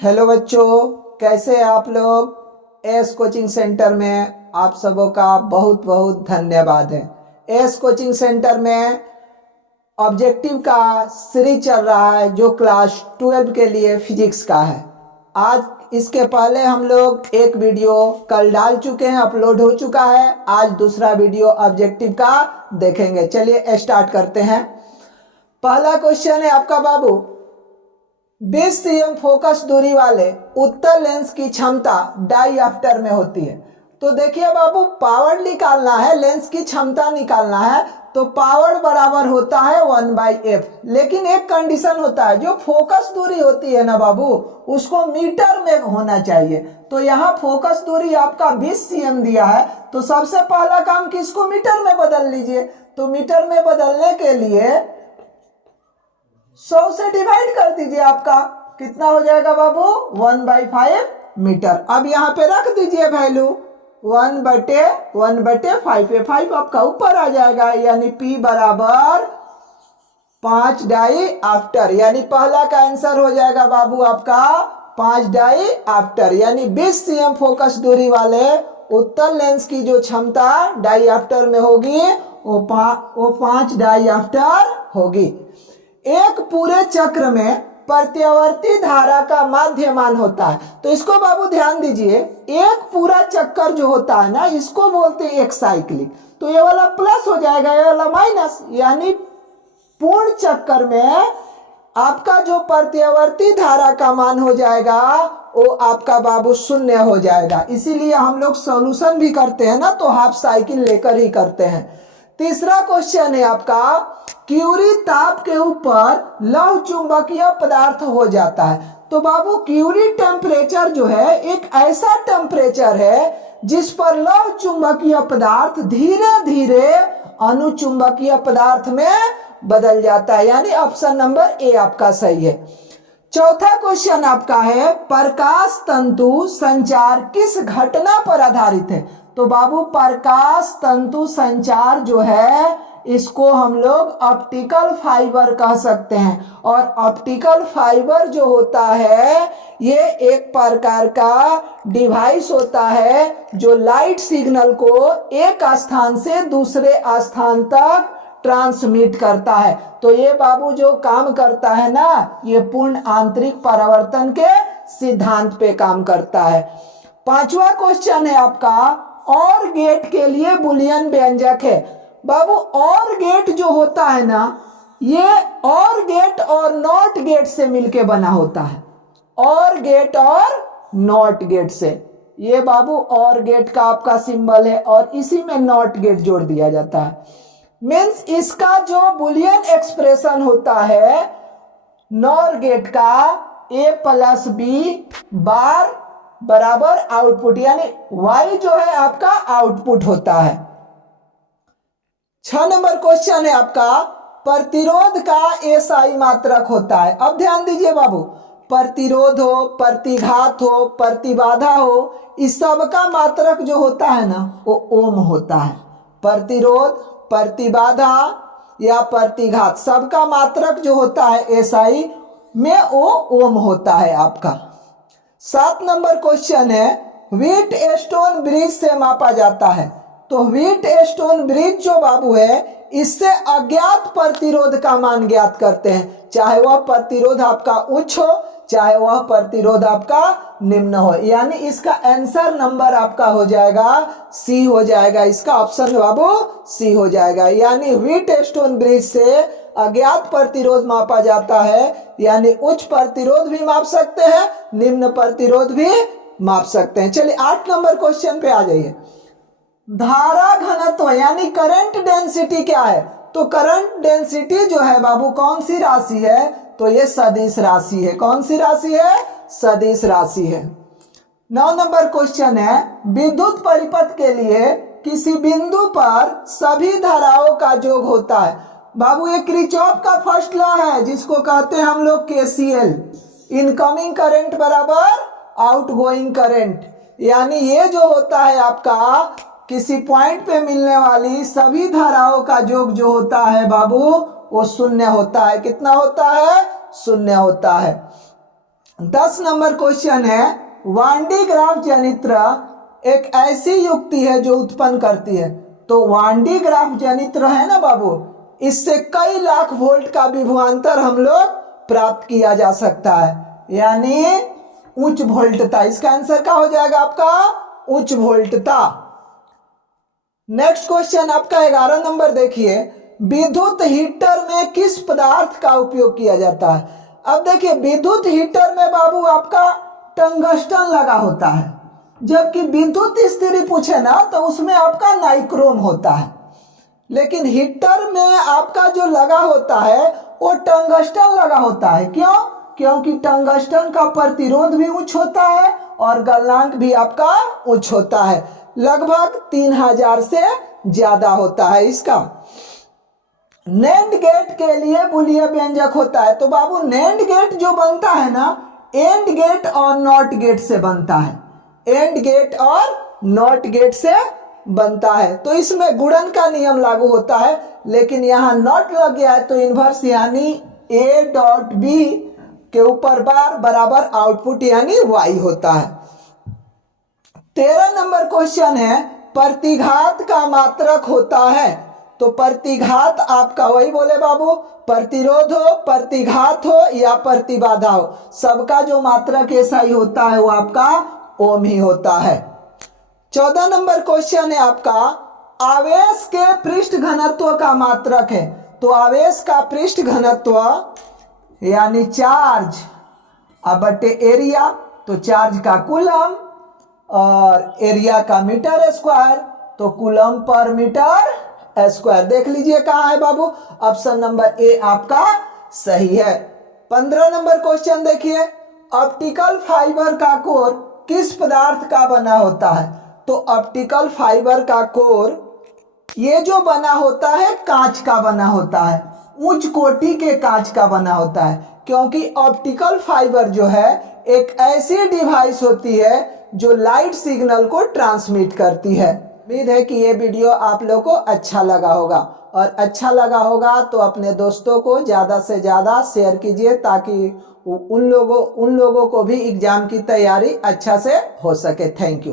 Hello बच्चों, कैसे हैं आप लोग। एस कोचिंग सेंटर में आप सबों का बहुत बहुत धन्यवाद है। एस कोचिंग सेंटर में ऑब्जेक्टिव का सीरीज चल रहा है जो क्लास 12 के लिए फिजिक्स का है। आज इसके पहले हम लोग एक वीडियो कल डाल चुके हैं, अपलोड हो चुका है। आज दूसरा वीडियो ऑब्जेक्टिव का देखेंगे। चलिए स्टार्ट करते हैं। पहला क्वेश्चन है आपका बाबू, 20 cm फोकस दूरी वाले उत्तल लेंस की क्षमता डाईऑप्टर में होती है। तो देखिए बाबू, पावर निकालना है, लेंस की क्षमता निकालना है तो पावर बराबर होता है 1/f। लेकिन एक कंडीशन होता है, जो फोकस दूरी होती है ना बाबू, उसको मीटर में होना चाहिए। तो यहाँ फोकस दूरी आपका 20 cm दिया है, तो सबसे पहला काम किसको मीटर में बदल लीजिए। तो मीटर में बदलने के लिए 100 से डिवाइड कर दीजिए। आपका कितना हो जाएगा बाबू, 1/5 मीटर। अब यहाँ पे रख दीजिए वैल्यू 1/5। 5 आपका ऊपर आ जाएगा, यानी P बराबर 5 डाईऑप्टर। यानी पहला का आंसर हो जाएगा बाबू आपका 5 डाईऑप्टर। यानी 20 cm फोकस दूरी वाले उत्तल लेंस की जो क्षमता डाईऑप्टर में होगी वो 5 डाईऑप्टर होगी। एक पूरे चक्र में प्रत्यावर्ती धारा का माध्यमान होता है। तो इसको बाबू ध्यान दीजिए, एक पूरा चक्कर जो होता है ना, इसको बोलते हैं एक साइक्लिक। तो ये वाला प्लस हो जाएगा, ये वाला माइनस। यानी पूर्ण चक्कर में आपका जो प्रत्यावर्ती धारा का मान हो जाएगा वो आपका बाबू 0 हो जाएगा। इसीलिए हम लोग सॉल्यूशन भी करते हैं ना, तो हाफ साइकिल लेकर ही करते हैं। तीसरा क्वेश्चन है आपका, क्यूरी ताप के ऊपर लौह चुंबकीय पदार्थ हो जाता है। तो बाबू क्यूरी टेम्परेचर जो है एक ऐसा टेम्परेचर है जिस पर लौह चुंबकीय पदार्थ धीरे धीरे अनुचुंबकीय पदार्थ में बदल जाता है। यानी ऑप्शन नंबर ए आपका सही है। चौथा क्वेश्चन आपका है, प्रकाश तंतु संचार किस घटना पर आधारित है। तो बाबू प्रकाश तंतु संचार जो है इसको हम लोग ऑप्टिकल फाइबर कह सकते हैं। और ऑप्टिकल फाइबर जो होता है ये एक प्रकार का डिवाइस होता है जो लाइट सिग्नल को एक स्थान से दूसरे स्थान तक ट्रांसमिट करता है। तो ये बाबू जो काम करता है ना, ये पूर्ण आंतरिक परावर्तन के सिद्धांत पे काम करता है। पांचवा क्वेश्चन है आपका, और गेट के लिए बुलियन व्यंजक है। बाबू और गेट जो होता है ना, ये और गेट और नॉट गेट से मिलके बना होता है। और गेट और नॉट गेट से, ये बाबू और गेट का आपका सिंबल है और इसी में नॉट गेट जोड़ दिया जाता है। मीन्स इसका जो बुलियन एक्सप्रेशन होता है नॉर गेट का, a+b बार बराबर आउटपुट, यानी y जो है आपका आउटपुट होता है। 6 नंबर क्वेश्चन है आपका, प्रतिरोध का SI मात्रक होता है। अब ध्यान दीजिए बाबू, प्रतिरोध हो, प्रतिघात हो, प्रतिबाधा हो, इस सब का मात्रक जो होता है ना वो ओम होता है। प्रतिरोध, प्रतिबाधा या प्रतिघात, सबका मात्रक जो होता है SI में वो ओम होता है आपका। 7 नंबर क्वेश्चन है, व्हीट स्टोन ब्रिज से मापा जाता है। तो व्हीट स्टोन ब्रिज जो बाबू है इससे अज्ञात प्रतिरोध का मान ज्ञात करते हैं, चाहे वह प्रतिरोध आपका उच्च हो चाहे वह प्रतिरोध आपका निम्न हो। यानी इसका आंसर नंबर आपका हो जाएगा सी हो जाएगा। इसका ऑप्शन बाबू सी हो जाएगा। यानी व्हीट स्टोन ब्रिज से अज्ञात प्रतिरोध मापा जाता है, यानी उच्च प्रतिरोध भी माप सकते हैं, निम्न प्रतिरोध भी माप सकते हैं। चलिए 8 नंबर क्वेश्चन पे आ जाइए। धारा घनत्व यानी करंट डेंसिटी क्या है। तो करंट डेंसिटी जो है बाबू कौन सी राशि है, तो ये सदिश राशि है। कौन सी राशि है, सदिश राशि है। 9 नंबर क्वेश्चन है, विद्युत परिपथ के लिए किसी बिंदु पर सभी धाराओं का योग होता है। बाबू ये किरचॉफ का फर्स्ट लॉ है जिसको कहते हैं हम लोग KCL, इनकमिंग करंट बराबर आउटगोइंग करंट। यानी ये जो होता है आपका किसी पॉइंट पे मिलने वाली सभी धाराओं का योग जो होता है बाबू वो 0 होता है। कितना होता है, 0 होता है। 10 नंबर क्वेश्चन है, वान डी ग्राफ जनित्र एक ऐसी युक्ति है जो उत्पन्न करती है। तो वान डी ग्राफ जनित्र है ना बाबू, इससे कई लाख वोल्ट का विभवांतर हम लोग प्राप्त किया जा सकता है, यानी उच्च वोल्टता। इसका आंसर क्या हो जाएगा आपका? उच्च वोल्टता। नेक्स्ट क्वेश्चन आपका 11 नंबर देखिए, विद्युत हीटर में किस पदार्थ का उपयोग किया जाता है? अब देखिए विद्युत हीटर में बाबू आपका टंगस्टन लगा होता है, जबकि विद्युत इस्त्री पूछे ना तो उसमें आपका नाइक्रोम होता है। लेकिन हीटर में आपका जो लगा होता है वो टंगस्टन लगा होता है। क्यों? क्योंकि टंगस्टन का प्रतिरोध भी उच्च होता है और गलनांक भी आपका उच्च होता है, लगभग 3000 से ज्यादा होता है इसका। नैंड गेट के लिए बुलियन व्यंजक होता है। तो बाबू नैंड गेट जो बनता है ना, एंड गेट और नॉट गेट से बनता है, एंड गेट और नॉट गेट से बनता है। तो इसमें गुणन का नियम लागू होता है, लेकिन यहाँ नॉट लग गया है तो इन्वर्स यानी ए डॉट बी के ऊपर बार बराबर आउटपुट यानी वाई होता है। 13 नंबर क्वेश्चन है, प्रतिघात का मात्रक होता है। तो प्रतिघात आपका वही बोले बाबू, प्रतिरोध हो, प्रतिघात हो या प्रतिबाधा हो, सबका जो मात्रक ऐसा ही होता है वो आपका ओम ही होता है। 14 नंबर क्वेश्चन है आपका, आवेश के पृष्ठ घनत्व का मात्रक है। तो आवेश का पृष्ठ घनत्व यानी चार्ज अब बटे एरिया, तो चार्ज का कूलम और एरिया का मीटर स्क्वायर, तो कूलम पर मीटर स्क्वायर। देख लीजिए कहाँ है बाबू, ऑप्शन नंबर ए आपका सही है। 15 नंबर क्वेश्चन देखिए, ऑप्टिकल फाइबर का कोर किस पदार्थ का बना होता है? तो ऑप्टिकल फाइबर का कोर ये जो बना होता है कांच का बना होता है, उच्च कोटि के कांच का बना होता है, क्योंकि ऑप्टिकल फाइबर जो है एक ऐसी डिवाइस होती है जो लाइट सिग्नल को ट्रांसमिट करती है। उम्मीद है कि ये वीडियो आप लोगों को अच्छा लगा होगा, और अच्छा लगा होगा तो अपने दोस्तों को ज़्यादा से ज़्यादा शेयर कीजिए, ताकि उन लोगों को भी एग्जाम की तैयारी अच्छा से हो सके। Thank you.